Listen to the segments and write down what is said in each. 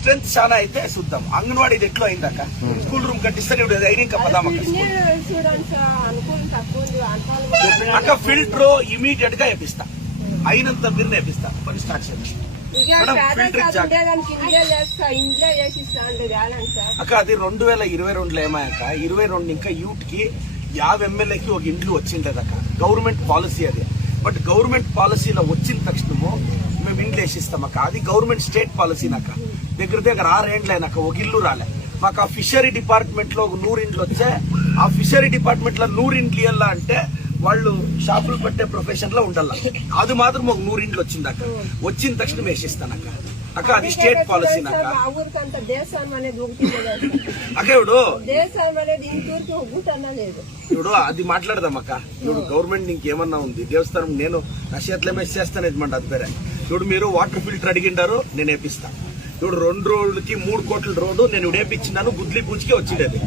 Strength చాలా అయితే చూద్దాం. అంగన్వాడీ ఇది ఎట్లా అయిందాక స్కూల్ రూమ్ కట్టిస్తే ధైర్యం పదాం అక్క ఫిల్టర్ ఇమీడియట్ గా వేపిస్తా, అయినంత మీరు వేపిస్తా. పని స్టార్ట్ చేయండి అక్క. అది 2022లో ఏమాయక 22 ఇంకా యూత్ కి 50 ఎమ్మెల్యేకి ఒక ఇండ్లు వచ్చిండేదక్క. గవర్నమెంట్ పాలసీ అది. బట్ గవర్నమెంట్ పాలసీలో వచ్చిన తక్షణము మేము ఇండ్లు వేసిస్తాం అక్క. అది గవర్నమెంట్ స్టేట్ పాలసీ నాక. దగ్గర 6 ఏండ్లైనాక ఒక ఇల్లు రాలే మాకు. ఆ ఫిషరీ డిపార్ట్మెంట్ లో 100 ఇండ్లు వచ్చాయి. ఆ ఫిషరీ డిపార్ట్మెంట్ లో 100 ఇండ్లు ఇవ్వాలా అంటే వాళ్ళు షాపులు పట్టే ప్రొఫెషన్ లో ఉండాల. అది మాత్రం ఒక 100 ఇండ్లు వచ్చింది అక్క. వచ్చిన తక్షణం వేసిస్తానక్క. అక్క అది స్టేట్ పాలసీ నాక. అక్క ఇప్పుడు అది మాట్లాడదాం అక్క. ఇప్పుడు గవర్నమెంట్ ఇంకేమన్నా ఉంది దేవస్థానం నేను నషేట్లే మెస్ చేస్తాను యజమాని అది పేరే. ఇప్పుడు మీరు వాటర్ ఫిల్టర్ అడిగిండారు, నేను వేపిస్తాను. ఇప్పుడు 2 రోజులకి 3 కోట్ల రోడ్డు నేను వేపించినాను. గుద్లీ పూజకి వచ్చిండేది.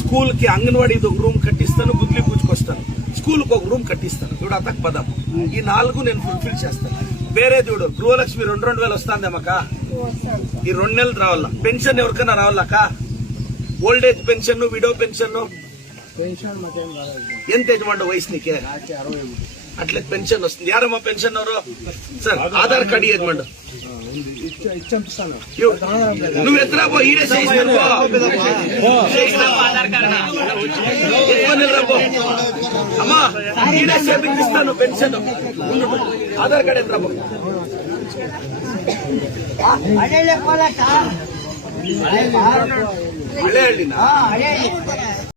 స్కూల్ కి అంగన్వాడీ ఒక రూమ్ కట్టిస్తాను, గుద్లీ పూజకి వస్తాను. స్కూల్ కి ఒక రూమ్ కట్టిస్తాను. ఇప్పుడు అతకు పదం ఈ 4 నేను ఫుల్ఫిల్ చేస్తాను. వేరే చూడు గృహలక్ష్మి 2,000 వస్తాందేమక్క. ఈ 2 నెలలు రావాలా. పెన్షన్ ఎవరికైనా రావాలక్క. Old age pension, widow pension ఎంత యజమాని వయసు నీకే అట్లా పెన్షన్ వస్తుంది. యారమ్మా పెన్షన్ ఎవరు సార్? ఆధార్ కార్డు యజమాని నువ్వు ఎత్తరా పో. ఈడే చేసినాను అమ్మా, ఈడే చేపిస్తాను పెన్షన్. ఆధార్ కార్డు ఎత్తరా పో. అదే